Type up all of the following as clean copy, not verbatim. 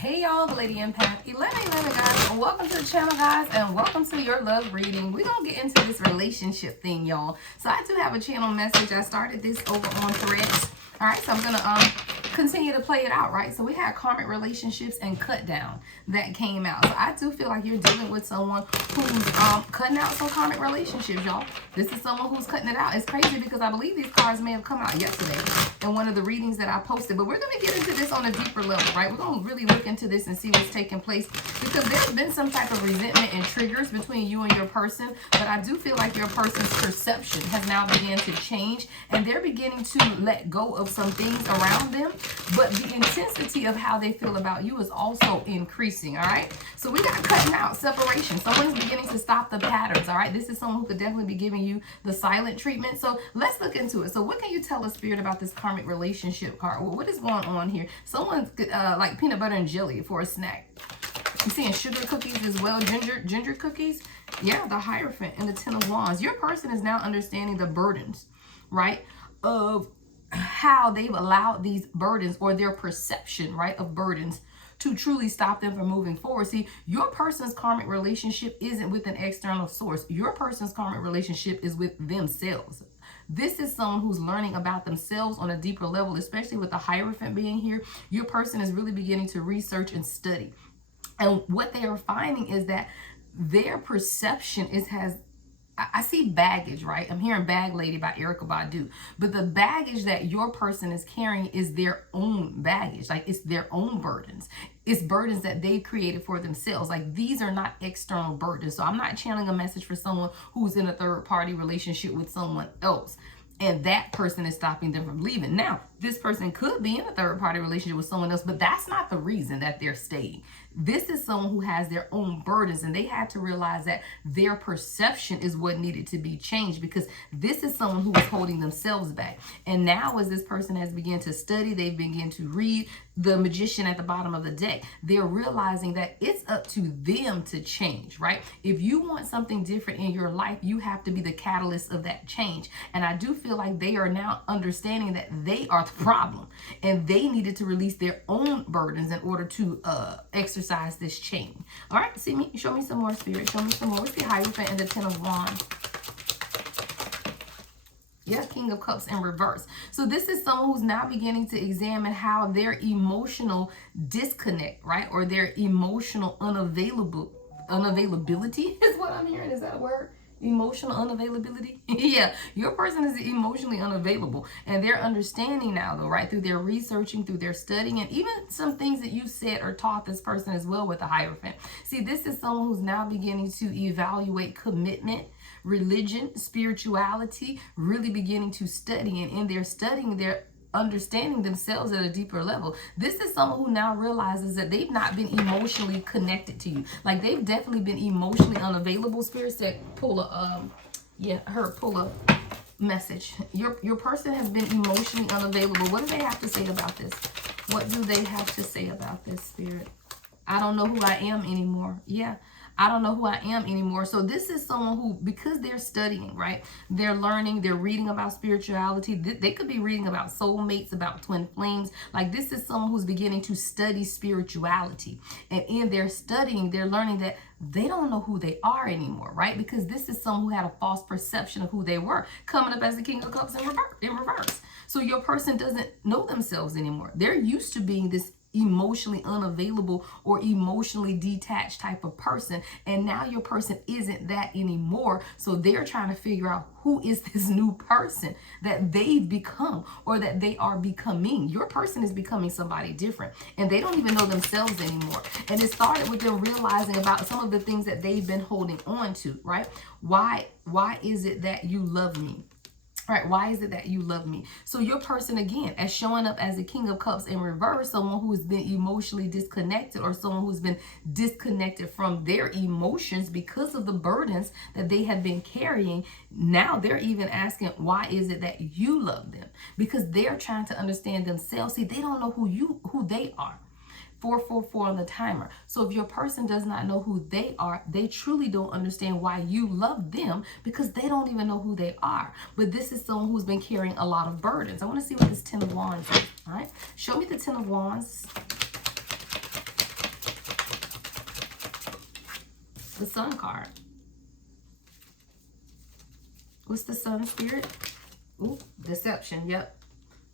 Hey y'all, the Lady Empath 1111 guys, welcome to the channel guys, and welcome to your love reading. We're gonna get into this relationship thing, y'all. So I do have a channel message. I started this over on Threads. All right, so I'm gonna continue to play it out, right? So we had karmic relationships and cut down that came out. So I do feel like you're dealing with someone who's cutting out some karmic relationships, y'all. This is someone who's cutting it out. It's crazy because I believe these cards may have come out yesterday in one of the readings that I posted, but we're gonna get into this on a deeper level, right? We're gonna really look into this and see what's taking place, because there's been some type of resentment and triggers between you and your person. But I do feel like your person's perception has now begun to change, and they're beginning to let go of some things around them, but the intensity of how they feel about you is also increasing. All right, so we got cutting out, separation. Someone's beginning to stop the patterns. All right, this is someone who could definitely be giving you the silent treatment. So let's look into it. So what can you tell us, Spirit, about this karmic relationship card? Well, what is going on here? Someone's like peanut butter and jelly for a snack. I'm seeing sugar cookies as well, ginger cookies. Yeah, the Hierophant and the Ten of Wands. Your person is now understanding the burdens, right, of how they've allowed these burdens, or their perception, right, of burdens, to truly stop them from moving forward. See, your person's karmic relationship isn't with an external source. Your person's karmic relationship is with themselves. This is someone who's learning about themselves on a deeper level, especially with the Hierophant being here. Your person is really beginning to research and study. And what they are finding is that their perception has, I see baggage, right? I'm hearing Bag Lady by Erykah Badu. But the baggage that your person is carrying is their own baggage. Like, it's their own burdens. It's burdens that they've created for themselves. Like, these are not external burdens. So I'm not channeling a message for someone who's in a third party relationship with someone else, and that person is stopping them from leaving. Now, this person could be in a third party relationship with someone else, but that's not the reason that they're staying. This is someone who has their own burdens, and they had to realize that their perception is what needed to be changed, because this is someone who was holding themselves back. And now, as this person has begun to study, they begin to read the Magician at the bottom of the deck, they're realizing that it's up to them to change, right? If you want something different in your life, you have to be the catalyst of that change. And I do feel like they are now understanding that they are the problem, and they needed to release their own burdens in order to exercise this change. All right, show me some more, Spirit. Show me some more. What's the Hierophant and the Ten of Wands? Yeah, King of Cups in reverse. So this is someone who's now beginning to examine how their emotional disconnect, right, or their emotional unavailability is what I'm hearing. Is that a word? Emotional unavailability. Yeah, your person is emotionally unavailable, and they're understanding now, though, right, through their researching, through their studying, and even some things that you said or taught this person as well with the Hierophant. See, this is someone who's now beginning to evaluate commitment, religion, spirituality, really beginning to study, and in their studying, they're understanding themselves at a deeper level. This is someone who now realizes that they've not been emotionally connected to you. Like, they've definitely been emotionally unavailable. Spirit said pull a pull a message. Your person has been emotionally unavailable. What do they have to say about this? What do they have to say about this, Spirit? I don't know who I am anymore. Yeah, I don't know who I am anymore. So this is someone who, because they're studying, right, they're learning, they're reading about spirituality. They could be reading about soulmates, about twin flames. Like, this is someone who's beginning to study spirituality. And in their studying, they're learning that they don't know who they are anymore, right? Because this is someone who had a false perception of who they were, coming up as the King of Cups in reverse. So your person doesn't know themselves anymore. They're used to being this emotionally unavailable or emotionally detached type of person, and now your person isn't that anymore. So they're trying to figure out, who is this new person that they've become, or that they are becoming. Your person is becoming somebody different, and they don't even know themselves anymore. And it started with them realizing about some of the things that they've been holding on to, right? Why is it that you love me? Right? Why is it that you love me? So your person, again, as showing up as a King of Cups in reverse, someone who has been emotionally disconnected, or someone who's been disconnected from their emotions because of the burdens that they have been carrying. Now they're even asking, why is it that you love them? Because they're trying to understand themselves. See, they don't know who they are. 444 on the timer. So if your person does not know who they are, they truly don't understand why you love them, because they don't even know who they are. But this is someone who's been carrying a lot of burdens. I want to see what this Ten of Wands is. All right, show me the Ten of Wands. The Sun card. What's the Sun, Spirit? Ooh, deception. Yep.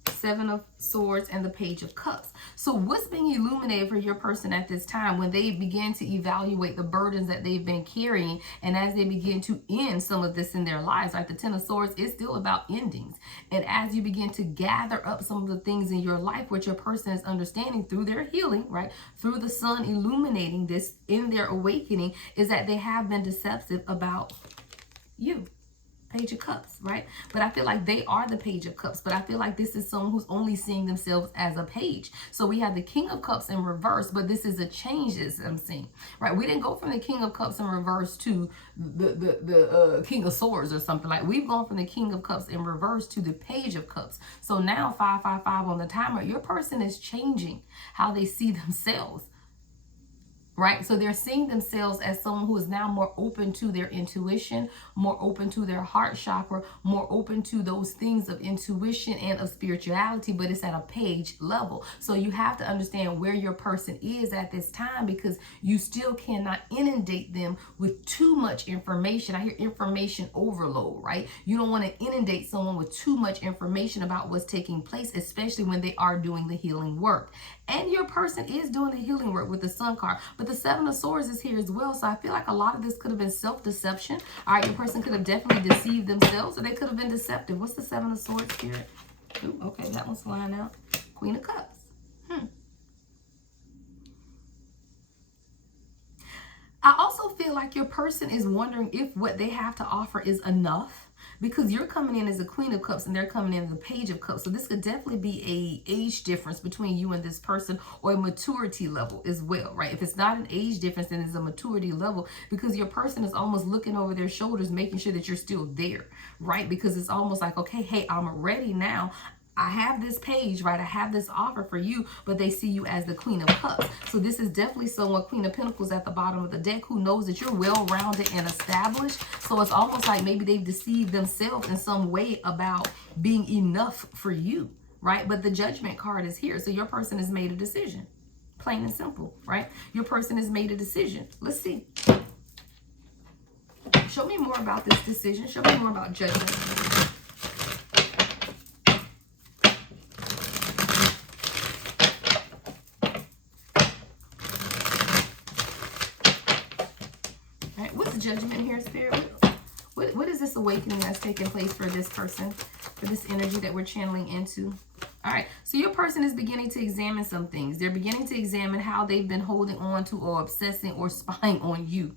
Seven of Swords and the Page of Cups. So what's being illuminated for your person at this time when they begin to evaluate the burdens that they've been carrying, and as they begin to end some of this in their lives, right? The Ten of Swords is still about endings. And as you begin to gather up some of the things in your life, what your person is understanding through their healing, right? Through the Sun illuminating this in their awakening, is that they have been deceptive about you. Page of Cups, right? But I feel like they are the Page of Cups, but I feel like this is someone who's only seeing themselves as a page. So we have the King of Cups in reverse, but this is a change as I'm seeing, right? We didn't go from the King of Cups in reverse to the King of Swords or something. Like, we've gone from the King of Cups in reverse to the Page of Cups. So now 555 on the timer, your person is changing how they see themselves. Right? So they're seeing themselves as someone who is now more open to their intuition, more open to their heart chakra, more open to those things of intuition and of spirituality, but it's at a page level. So you have to understand where your person is at this time, because you still cannot inundate them with too much information. I hear information overload, right? You don't want to inundate someone with too much information about what's taking place, especially when they are doing the healing work. And your person is doing the healing work with the Sun card. But the Seven of Swords is here as well. So I feel like a lot of this could have been self-deception. All right, your person could have definitely deceived themselves, or they could have been deceptive. What's the Seven of Swords, Spirit? Ooh, okay, that one's flying out. Queen of Cups. I also feel like your person is wondering if what they have to offer is enough, because you're coming in as a Queen of Cups and they're coming in as a Page of Cups. So this could definitely be a age difference between you and this person, or a maturity level as well, right? If it's not an age difference, then it's a maturity level, because your person is almost looking over their shoulders, making sure that you're still there, right? Because it's almost like, okay, hey, I'm ready now. I have this page, right? I have this offer for you, but they see you as the Queen of Cups. So this is definitely someone, Queen of Pentacles at the bottom of the deck, who knows that you're well-rounded and established. So it's almost like maybe they've deceived themselves in some way about being enough for you, right? But the Judgment card is here. So your person has made a decision, plain and simple, right? Your person has made a decision. Let's see. Show me more about this decision. Show me more about Judgment. Judgment here, Spirit. What is this awakening that's taking place for this person, for this energy that we're channeling into? All right, so your person is beginning to examine some things. They're beginning to examine how they've been holding on to, or obsessing, or spying on you.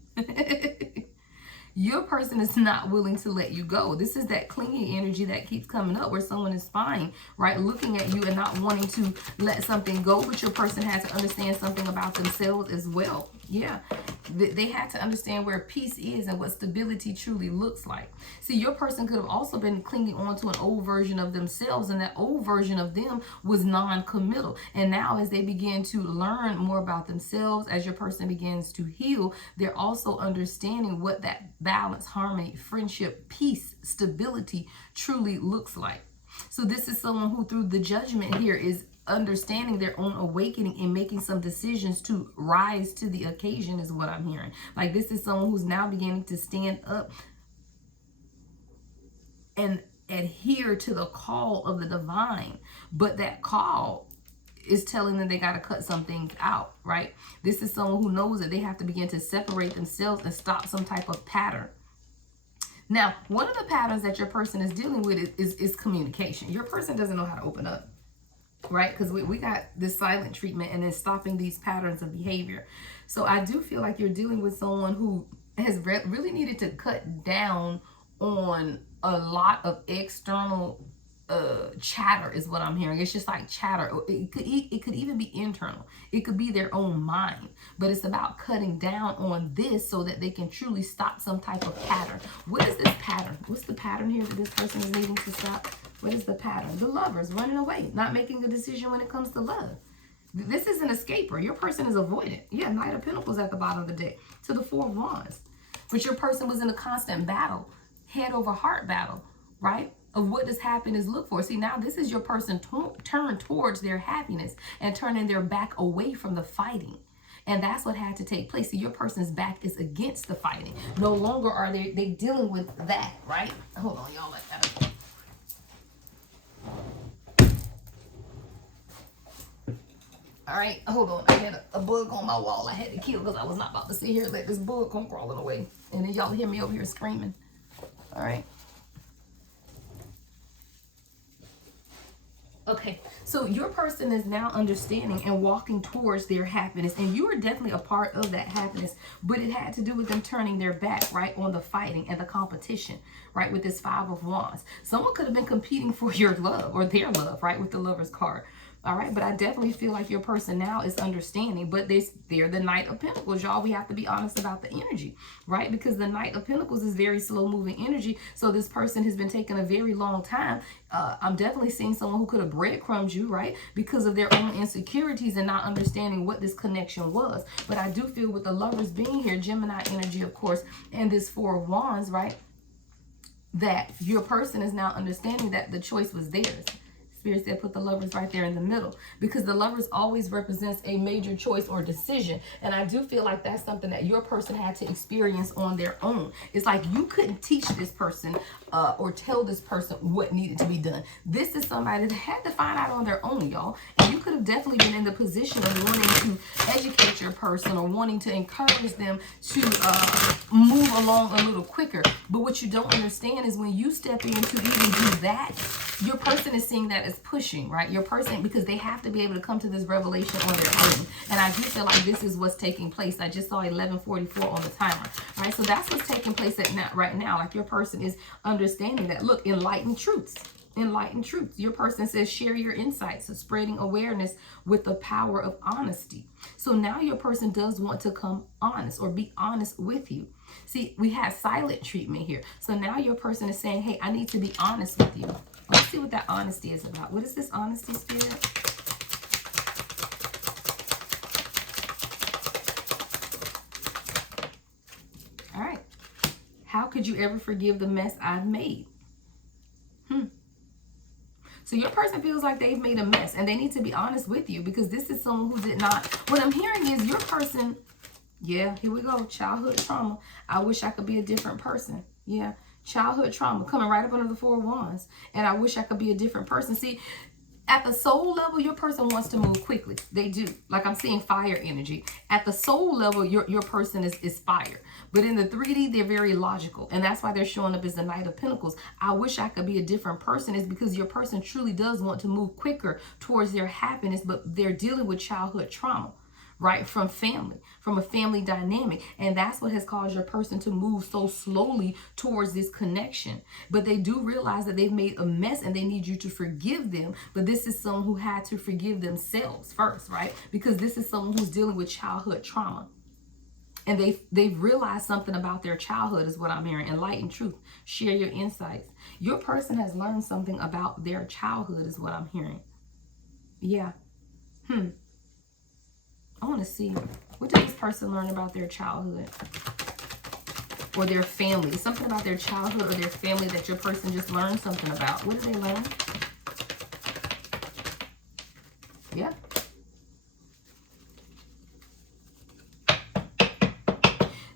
Your person is not willing to let you go. This is that clinging energy that keeps coming up, where someone is spying, right? Looking at you and not wanting to let something go. But your person has to understand something about themselves as well. Yeah, they had to understand where peace is and what stability truly looks like. See, your person could have also been clinging on to an old version of themselves, and that old version of them was non-committal. And now as they begin to learn more about themselves, as your person begins to heal, they're also understanding what that balance, harmony, friendship, peace, stability truly looks like. So this is someone who, through the Judgment here, is understanding their own awakening and making some decisions to rise to the occasion, is what I'm hearing. Like, this is someone who's now beginning to stand up and adhere to the call of the divine. But that call is telling them they got to cut some things out, right? This is someone who knows that they have to begin to separate themselves and stop some type of pattern. Now, one of the patterns that your person is dealing with is communication. Your person doesn't know how to open up, right? Because we got this silent treatment and then stopping these patterns of behavior. So I do feel like you're dealing with someone who has really needed to cut down on a lot of external chatter, is what I'm hearing. It's just like chatter. It could even be internal. It could be their own mind, but it's about cutting down on this so that they can truly stop some type of pattern. What is this pattern? What's the pattern here that this person is needing to stop? What is the pattern? The Lovers, running away, not making a decision when it comes to love. This is an escaper. Your person is avoidant. Yeah, Knight of Pentacles at the bottom of the deck to the Four of Wands. But your person was in a constant battle, head over heart battle, right? Of what this happiness look for. See, now this is your person turned towards their happiness and turning their back away from the fighting. And that's what had to take place. See, your person's back is against the fighting. No longer are they dealing with that, right? Hold on, y'all. All right, hold on. I had a bug on my wall I had to kill because I was not about to sit here and let this bug come crawling away. And then y'all hear me over here screaming. All right. Okay, so your person is now understanding and walking towards their happiness, and you are definitely a part of that happiness, but it had to do with them turning their back, right, on the fighting and the competition, right, with this Five of Wands. Someone could have been competing for your love or their love, right, with the Lover's card. All right, but I definitely feel like your person now is understanding, but they're the Knight of Pentacles, y'all. We have to be honest about the energy, right? Because the Knight of Pentacles is very slow-moving energy, so this person has been taking a very long time. I'm definitely seeing someone who could have breadcrumbed you, right, because of their own insecurities and not understanding what this connection was. But I do feel with the Lovers being here, Gemini energy, of course, and this Four of Wands, right, that your person is now understanding that the choice was theirs. Spirit said put the Lovers right there in the middle, because the Lovers always represents a major choice or decision. And I do feel like that's something that your person had to experience on their own. It's like you couldn't teach this person or tell this person what needed to be done. This is somebody that had to find out on their own, y'all. And you could have definitely been in the position of wanting to educate your person or wanting to encourage them to move along a little quicker. But what you don't understand is when you step in to even do that, your person is seeing that as pushing, right? Your person, because they have to be able to come to this revelation on their own. And I do feel like this is what's taking place. I just saw 11:44 on the timer, right? So that's what's taking place right now. Like your person is understanding that, look, enlightened truths. Enlightened truths. Your person says share your insights, so spreading awareness with the power of honesty. So now your person does want to come honest or be honest with you. See, we had silent treatment here. So now your person is saying, hey, I need to be honest with you. Let's see what that honesty is about. What is this honesty, Spirit? All right. How could you ever forgive the mess I've made? So your person feels like they've made a mess and they need to be honest with you, because this is someone who did not. What I'm hearing is your person, yeah, here we go, childhood trauma. I wish I could be a different person. Yeah, childhood trauma coming right up under the Four of Wands. And I wish I could be a different person. See, at the soul level, your person wants to move quickly. They do. Like I'm seeing fire energy. At the soul level, your person is fire. But in the 3D, they're very logical. And that's why they're showing up as the Knight of Pentacles. I wish I could be a different person. Is because your person truly does want to move quicker towards their happiness, but they're dealing with childhood trauma, right? From family, from a family dynamic. And that's what has caused your person to move so slowly towards this connection. But they do realize that they've made a mess and they need you to forgive them. But this is someone who had to forgive themselves first, right? Because this is someone who's dealing with childhood trauma. And they've realized something about their childhood is what I'm hearing. Enlightened truth. Share your insights. Your person has learned something about their childhood is what I'm hearing. Yeah. I want to see, what did this person learn about their childhood or their family? Something about their childhood or their family that your person just learned something about. What did they learn? Yeah.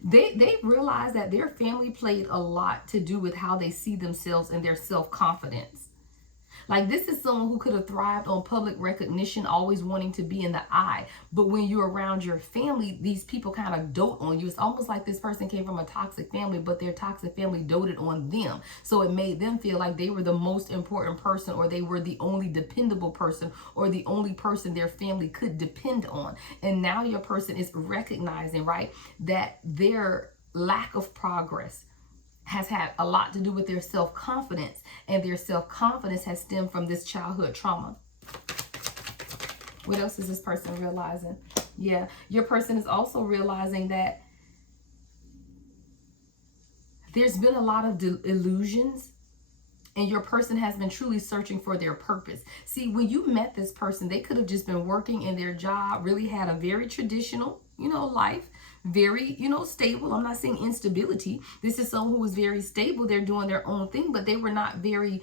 They realized that their family played a lot to do with how they see themselves and their self-confidence. Like this is someone who could have thrived on public recognition, always wanting to be in the eye. But when you're around your family, these people kind of dote on you. It's almost like this person came from a toxic family, but their toxic family doted on them. So it made them feel like they were the most important person, or they were the only dependable person, or the only person their family could depend on. And now your person is recognizing, right, that their lack of progress has had a lot to do with their self-confidence, and their self-confidence has stemmed from this childhood trauma. What else is this person realizing? Yeah, your person is also realizing that there's been a lot of illusions, and your person has been truly searching for their purpose. See, when you met this person, they could have just been working in their job, really had a very traditional, life, very, stable. I'm not saying instability. This is someone who was very stable. They're doing their own thing, but they were not very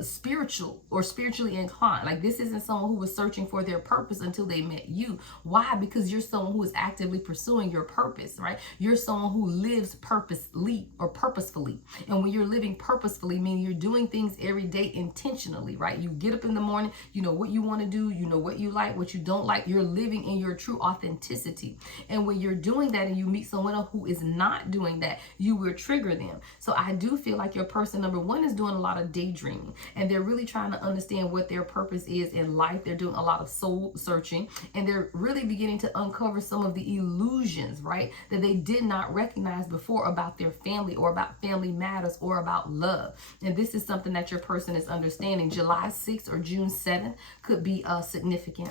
spiritual or spiritually inclined. Like, this isn't someone who was searching for their purpose until they met you. Why? Because you're someone who is actively pursuing your purpose, right? You're someone who lives purposely or purposefully. And when you're living purposefully, meaning you're doing things every day intentionally, right? You get up in the morning, you know what you want to do, you know what you like, what you don't like. You're living in your true authenticity. And when you're doing that and you meet someone else who is not doing that, you will trigger them. So I do feel like your person, number one, is doing a lot of daydreaming, and they're really trying to understand what their purpose is in life. They're doing a lot of soul searching, and they're really beginning to uncover some of the illusions, right, that they did not recognize before about their family or about family matters or about love. And this is something that your person is understanding. July 6th or June 7th could be significant.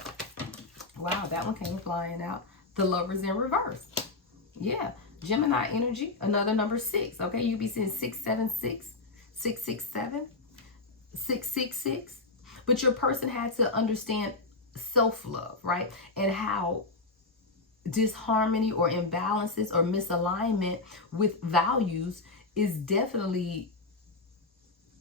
Wow, that one came flying out. The Lovers in reverse. Yeah, Gemini energy, another number 6. Okay, you be seeing 676, 667. 666. But your person had to understand self-love, right? And how disharmony or imbalances or misalignment with values is definitely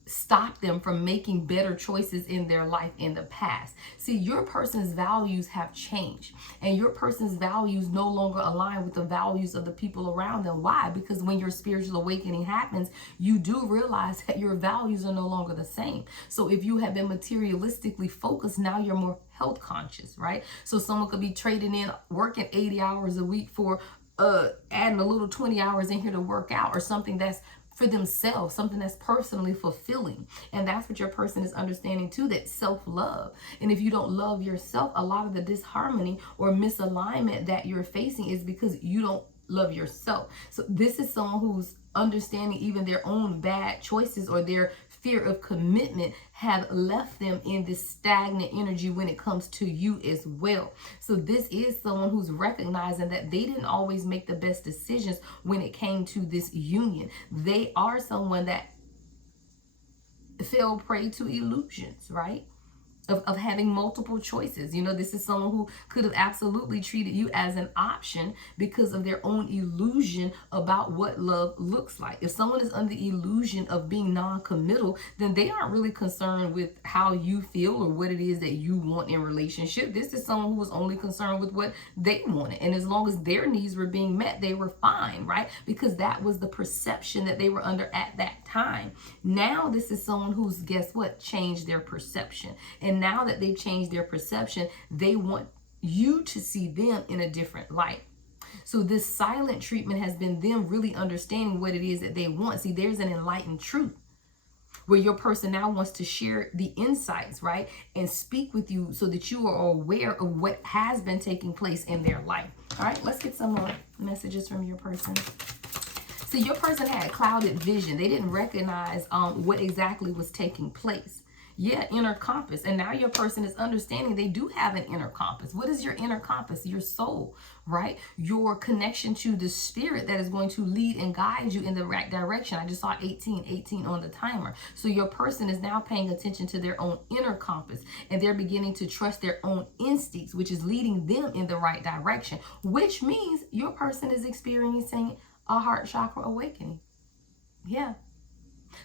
stop them from making better choices in their life in the past. See, your person's values have changed, and your person's values no longer align with the values of the people around them. Why? Because when your spiritual awakening happens, you do realize that your values are no longer the same. So if you have been materialistically focused, now you're more health conscious, right? So someone could be trading in working 80 hours a week for adding a little 20 hours in here to work out, or something that's for themselves, something that's personally fulfilling. And that's what your person is understanding too, that self-love. And if you don't love yourself, a lot of the disharmony or misalignment that you're facing is because you don't love yourself. So this is someone who's understanding even their own bad choices or their fear of commitment have left them in this stagnant energy when it comes to you as well. So this is someone who's recognizing that they didn't always make the best decisions when it came to this union. They are someone that fell prey to illusions, right? Of having multiple choices. You know, this is someone who could have absolutely treated you as an option because of their own illusion about what love looks like. If someone is under the illusion of being non-committal, then they aren't really concerned with how you feel or what it is that you want in relationship. This is someone who was only concerned with what they wanted. And as long as their needs were being met, they were fine, right? Because that was the perception that they were under at that time. Now this is someone who's, guess what, changed their perception. And now that they've changed their perception, they want you to see them in a different light. So this silent treatment has been them really understanding what it is that they want. See, there's an enlightened truth where your person now wants to share the insights, right? And speak with you so that you are aware of what has been taking place in their life. All right, let's get some more messages from your person. So your person had clouded vision. They didn't recognize what exactly was taking place. Yeah, inner compass. And now your person is understanding they do have an inner compass. What is your inner compass? Your soul, right? Your connection to the spirit that is going to lead and guide you in the right direction. I just saw 18 on the timer. So your person is now paying attention to their own inner compass, and they're beginning to trust their own instincts, which is leading them in the right direction, which means your person is experiencing a heart chakra awakening. Yeah.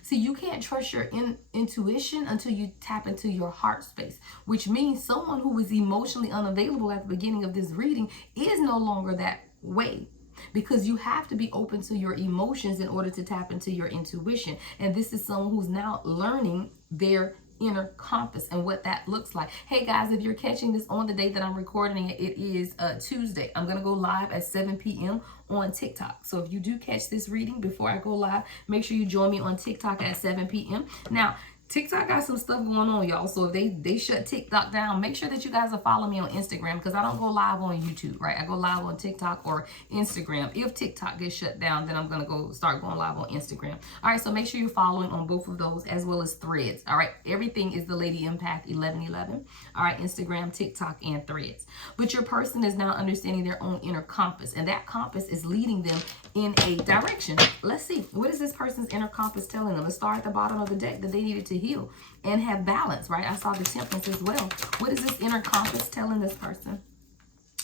See, you can't trust your intuition until you tap into your heart space, which means someone who was emotionally unavailable at the beginning of this reading is no longer that way, because you have to be open to your emotions in order to tap into your intuition. And this is someone who's now learning their inner compass and what that looks like. Hey guys, if you're catching this on the day that I'm recording it, it is Tuesday. I'm gonna go live at 7 p.m. on TikTok. So if you do catch this reading before I go live, make sure you join me on TikTok at 7 p.m. Now, TikTok got some stuff going on, y'all. So if they shut TikTok down, make sure that you guys are following me on Instagram, because I don't go live on YouTube, right? I go live on TikTok or Instagram. If TikTok gets shut down, then I'm going to start going live on Instagram. All right, so make sure you're following on both of those, as well as Threads. All right, everything is the Lady Empath 1111. All right, Instagram, TikTok, and Threads. But your person is now understanding their own inner compass, and that compass is leading them in a direction. Let's see, what is this person's inner compass telling them? Let's start at the bottom of the deck, that they needed to heal and have balance, right? I saw the Temperance as well. What is this inner compass telling this person?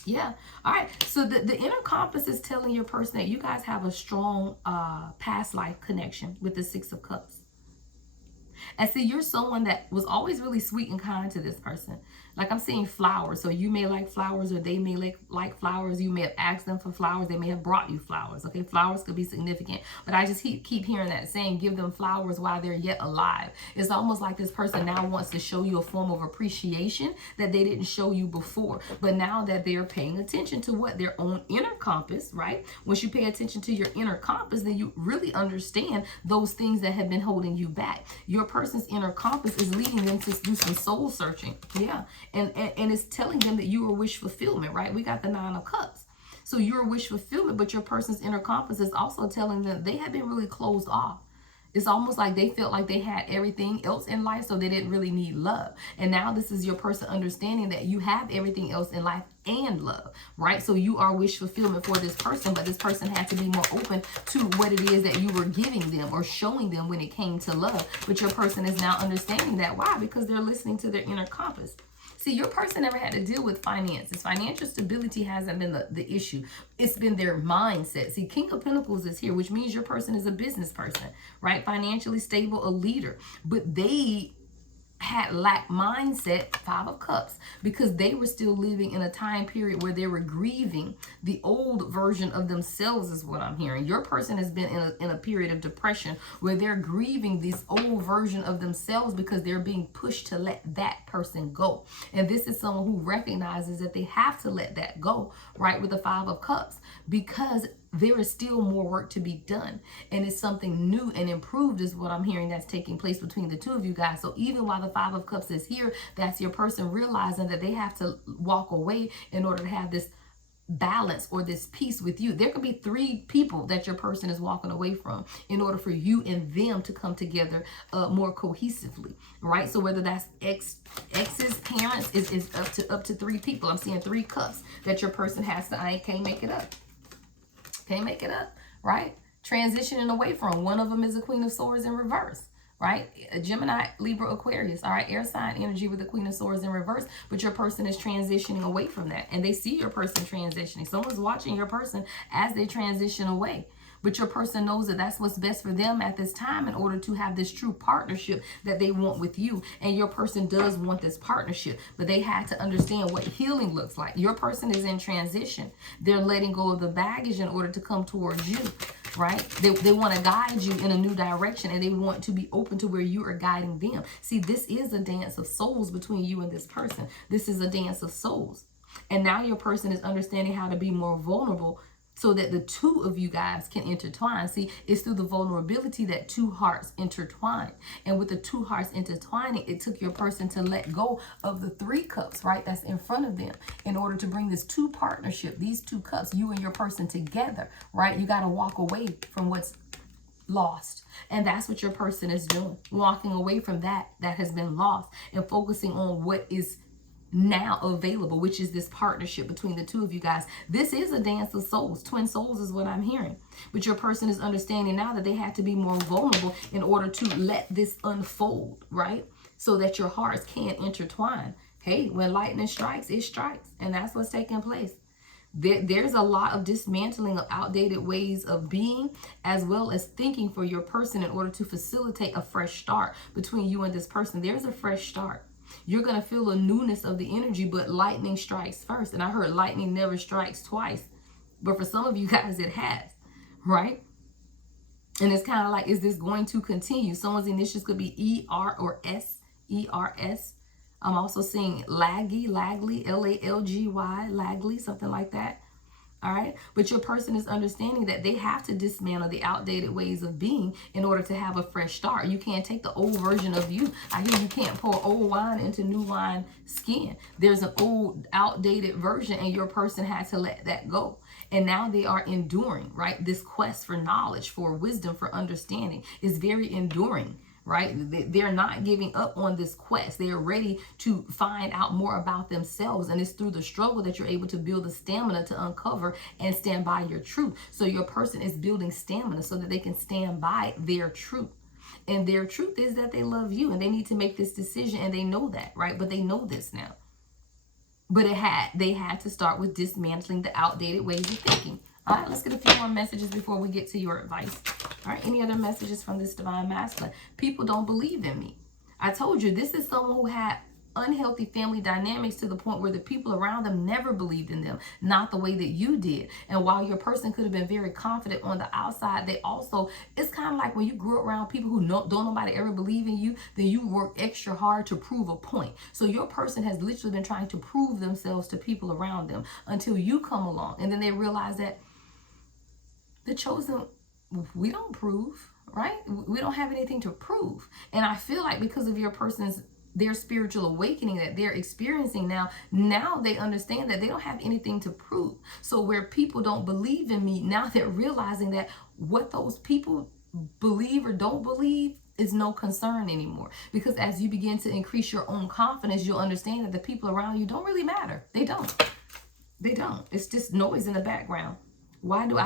Yeah. All right. So the inner compass is telling your person that you guys have a strong past life connection with the Six of Cups. And see, you're someone that was always really sweet and kind to this person. Like I'm seeing flowers. So you may like flowers, or they may like flowers. You may have asked them for flowers. They may have brought you flowers. Okay, flowers could be significant. But I just keep hearing that saying, give them flowers while they're yet alive. It's almost like this person now wants to show you a form of appreciation that they didn't show you before. But now that they're paying attention to what their own inner compass, right? Once you pay attention to your inner compass, then you really understand those things that have been holding you back. Your person's inner compass is leading them to do some soul searching. Yeah. And it's telling them that you are wish fulfillment, right? We got the 9 of Cups. So you're wish fulfillment, but your person's inner compass is also telling them they have been really closed off. It's almost like they felt like they had everything else in life, so they didn't really need love. And now this is your person understanding that you have everything else in life and love, right? So you are wish fulfillment for this person, but this person had to be more open to what it is that you were giving them or showing them when it came to love. But your person is now understanding that. Why? Because they're listening to their inner compass. See, your person never had to deal with finances. Financial stability hasn't been the issue. It's been their mindset. See, King of Pentacles is here, which means your person is a business person, right? Financially stable, a leader. But they had lack mindset, 5 of Cups, because they were still living in a time period where they were grieving the old version of themselves, is what I'm hearing. Your person has been in a period of depression where they're grieving this old version of themselves because they're being pushed to let that person go. And this is someone who recognizes that they have to let that go, right, with the 5 of Cups, because there is still more work to be done. And it's something new and improved is what I'm hearing that's taking place between the two of you guys. So even while the 5 of Cups is here, that's your person realizing that they have to walk away in order to have this balance or this peace with you. There could be 3 people that your person is walking away from in order for you and them to come together more cohesively, right? So whether that's ex's parents is up to 3 people. I'm seeing 3 cups that your person has to, I can't make it up. Can't make it up, right? Transitioning away from. One of them is a Queen of Swords in reverse, right? A Gemini, Libra, Aquarius, all right? Air sign energy with the Queen of Swords in reverse, but your person is transitioning away from that. And they see your person transitioning. Someone's watching your person as they transition away. But your person knows that that's what's best for them at this time in order to have this true partnership that they want with you. And your person does want this partnership, but they had to understand what healing looks like. Your person is in transition. They're letting go of the baggage in order to come towards you, right? They want to guide you in a new direction, and they want to be open to where you are guiding them. See, this is a dance of souls between you and this person. This is a dance of souls. And now your person is understanding how to be more vulnerable so that the two of you guys can intertwine. See, it's through the vulnerability that 2 hearts intertwine. And with the 2 hearts intertwining, it took your person to let go of the 3 cups, right, that's in front of them in order to bring this 2 partnership, these 2 cups, you and your person together, right? You got to walk away from what's lost. And that's what your person is doing. Walking away from that has been lost and focusing on what is now available, which is this partnership between the two of you guys. This is a dance of souls. Twin souls is what I'm hearing. But your person is understanding now that they have to be more vulnerable in order to let this unfold, right? So that your hearts can intertwine. Hey, when lightning strikes, it strikes. And that's what's taking place. There's a lot of dismantling of outdated ways of being, as well as thinking for your person in order to facilitate a fresh start between you and this person. There's a fresh start. You're going to feel a newness of the energy, but lightning strikes first. And I heard lightning never strikes twice. But for some of you guys, it has, right? And it's kind of like, is this going to continue? Someone's initials could be E-R or S, E-R-S. I'm also seeing laggy, L-A-L-G-Y, lagly, something like that. All right. But your person is understanding that they have to dismantle the outdated ways of being in order to have a fresh start. You can't take the old version of you. I hear you can't pour old wine into new wine skin. There's an old outdated version and your person had to let that go. And now they are enduring, right? This quest for knowledge, for wisdom, for understanding is very enduring. Right? They're not giving up on this quest. They are ready to find out more about themselves. And it's through the struggle that you're able to build the stamina to uncover and stand by your truth. So your person is building stamina so that they can stand by their truth. And their truth is that they love you and they need to make this decision, and they know that, right? But they know this now. But they had to start with dismantling the outdated ways of thinking. All right, let's get a few more messages before we get to your advice. All right, any other messages from this divine masculine? People don't believe in me. I told you, this is someone who had unhealthy family dynamics to the point where the people around them never believed in them, not the way that you did. And while your person could have been very confident on the outside, they also, it's kind of like when you grew up around people who don't nobody ever believe in you, then you work extra hard to prove a point. So your person has literally been trying to prove themselves to people around them until you come along, and then they realize that the chosen, we don't prove, right? We don't have anything to prove. And I feel like because of your person's, their spiritual awakening that they're experiencing now they understand that they don't have anything to prove. So where people don't believe in me, now they're realizing that what those people believe or don't believe is no concern anymore. Because as you begin to increase your own confidence, you'll understand that the people around you don't really matter. They don't. It's just noise in the background. Why do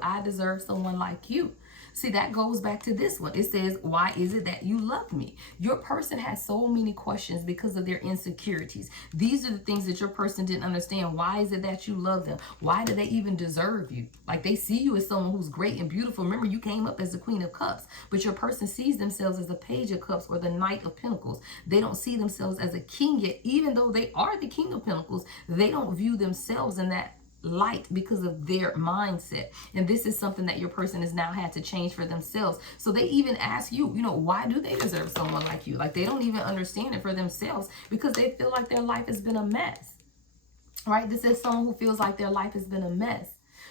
I deserve someone like you? See, that goes back to this one. It says, why is it that you love me? Your person has so many questions because of their insecurities. These are the things that your person didn't understand. Why is it that you love them? Why do they even deserve you? Like, they see you as someone who's great and beautiful. Remember, you came up as the Queen of Cups, but your person sees themselves as the Page of Cups or the Knight of Pentacles. They don't see themselves as a king yet. Even though they are the King of Pentacles, they don't view themselves in that light because of their mindset. And this is something that your person has now had to change for themselves. So they even ask you, why do they deserve someone like you? Like, they don't even understand it for themselves because they feel like their life has been a mess, right? This is someone who feels like their life has been a mess.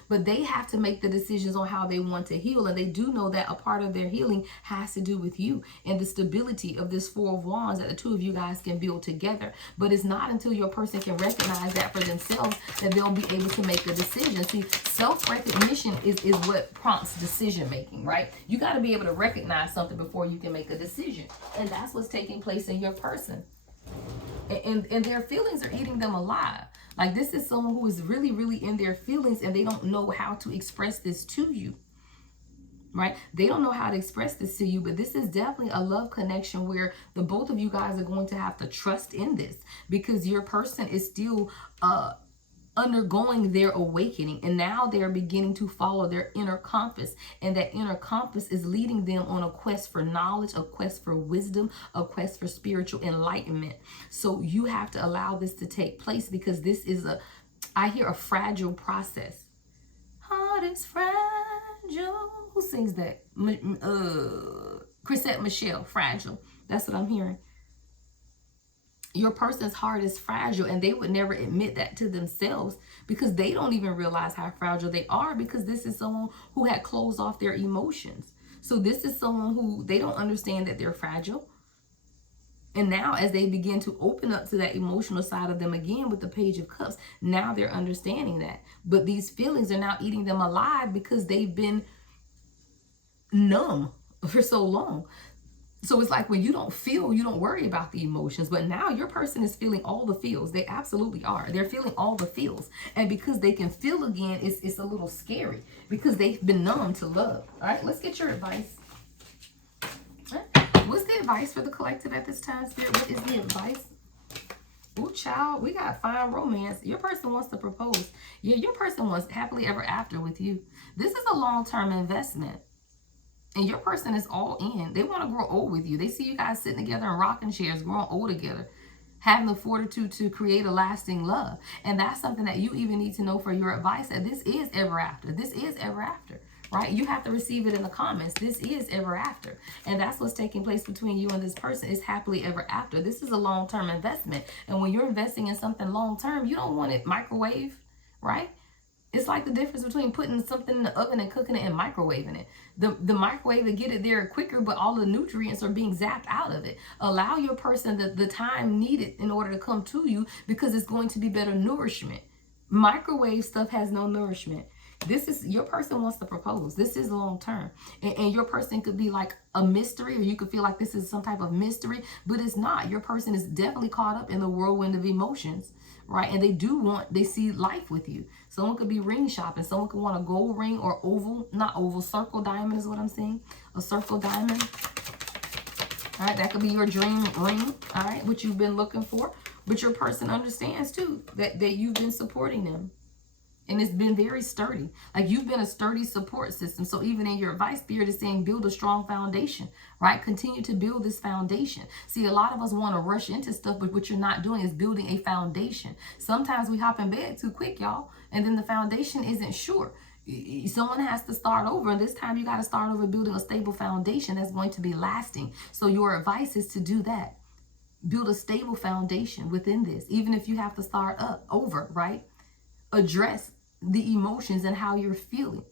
But they have to make the decisions on how they want to heal. And they do know that a part of their healing has to do with you and the stability of this Four of Wands that the two of you guys can build together. But it's not until your person can recognize that for themselves that they'll be able to make a decision. See, self-recognition is what prompts decision making, right? You got to be able to recognize something before you can make a decision. And that's what's taking place in your person. And their feelings are eating them alive. Like, this is someone who is really, really in their feelings and they don't know how to express this to you, right? They don't know how to express this to you, but this is definitely a love connection where the both of you guys are going to have to trust in this because your person is still undergoing their awakening, and now they're beginning to follow their inner compass, and that inner compass is leading them on a quest for knowledge, a quest for wisdom, a quest for spiritual enlightenment. So you have to allow this to take place because this is I hear a fragile process. Heart is fragile. Who sings that? Chrisette Michelle, Fragile. That's what I'm hearing. Your person's heart is fragile, and they would never admit that to themselves because they don't even realize how fragile they are, because this is someone who had closed off their emotions. So this is someone who they don't understand that they're fragile. And now as they begin to open up to that emotional side of them again with the Page of Cups, now they're understanding that. But these feelings are now eating them alive because they've been numb for so long. So it's like when you don't feel, you don't worry about the emotions. But now your person is feeling all the feels. They absolutely are. They're feeling all the feels. And because they can feel again, it's a little scary because they've been numb to love. All right, let's get your advice. What's the advice for the collective at this time, Spirit? What is the advice? Ooh, child, we got fine romance. Your person wants to propose. Yeah, your person wants happily ever after with you. This is a long-term investment. And your person is all in. They want to grow old with you. They see you guys sitting together in rocking chairs, growing old together, having the fortitude to create a lasting love. And that's something that you even need to know for your advice, that this is ever after. This is ever after, right? You have to receive it in the comments. This is ever after. And that's what's taking place between you and this person, is happily ever after. This is a long-term investment. And when you're investing in something long-term, you don't want it microwave, right? It's like the difference between putting something in the oven and cooking it and microwaving it. The microwave will get it there quicker, but all the nutrients are being zapped out of it. Allow your person the time needed in order to come to you, because it's going to be better nourishment. Microwave stuff has no nourishment. This is, your person wants to propose. This is long term. And your person could be like a mystery, or you could feel like this is some type of mystery, but it's not. Your person is definitely caught up in the whirlwind of emotions, right? And they see life with you. Someone could be ring shopping. Someone could want a gold ring or oval, not oval, circle diamond is what I'm saying. A circle diamond. All right, that could be your dream ring, all right, what you've been looking for. But your person understands too that you've been supporting them. And it's been very sturdy. Like you've been a sturdy support system. So even in your advice, Spirit is saying build a strong foundation, right? Continue to build this foundation. See, a lot of us want to rush into stuff, but what you're not doing is building a foundation. Sometimes we hop in bed too quick, y'all, and then the foundation isn't sure. Someone has to start over, and this time you got to start over building a stable foundation that's going to be lasting. So your advice is to do that. Build a stable foundation within this, even if you have to start over, right? Address the emotions and how you're feeling.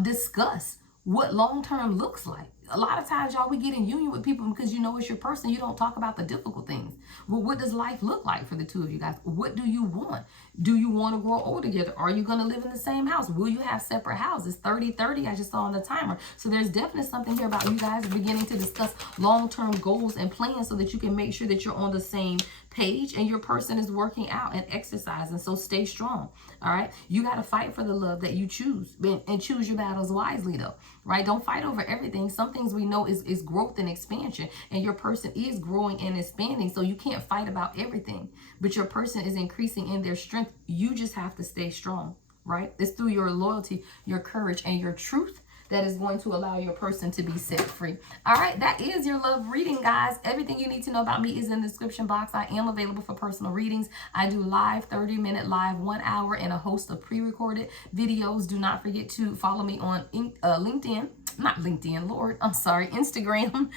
Discuss what long-term looks like. A lot of times, y'all, we get in union with people because you know it's your person. You don't talk about the difficult things. Well, what does life look like for the two of you guys? What do you want? Do you want to grow old together? Are you going to live in the same house? Will you have separate houses? 30-30, I just saw on the timer. So there's definitely something here about you guys beginning to discuss long-term goals and plans so that you can make sure that you're on the same page and your person is working out and exercising. So stay strong. All right. You got to fight for the love that you choose and choose your battles wisely, though. Right. Don't fight over everything. Some things we know is growth and expansion, and your person is growing and expanding. So you can't fight about everything, but your person is increasing in their strength. You just have to stay strong. Right. It's through your loyalty, your courage, and your truth that is going to allow your person to be set free. All right, that is your love reading, guys. Everything you need to know about me is in the description box. I am available for personal readings. I do live 30-minute live 1 hour and a host of pre-recorded videos. Do not forget to follow me on LinkedIn. Not LinkedIn, Lord, I'm sorry, Instagram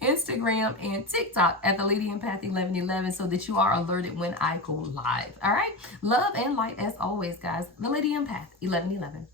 and TikTok at the Lady Empath 1111 so that you are alerted when I go live. All right, love and light as always, guys. The Lady Empath 1111.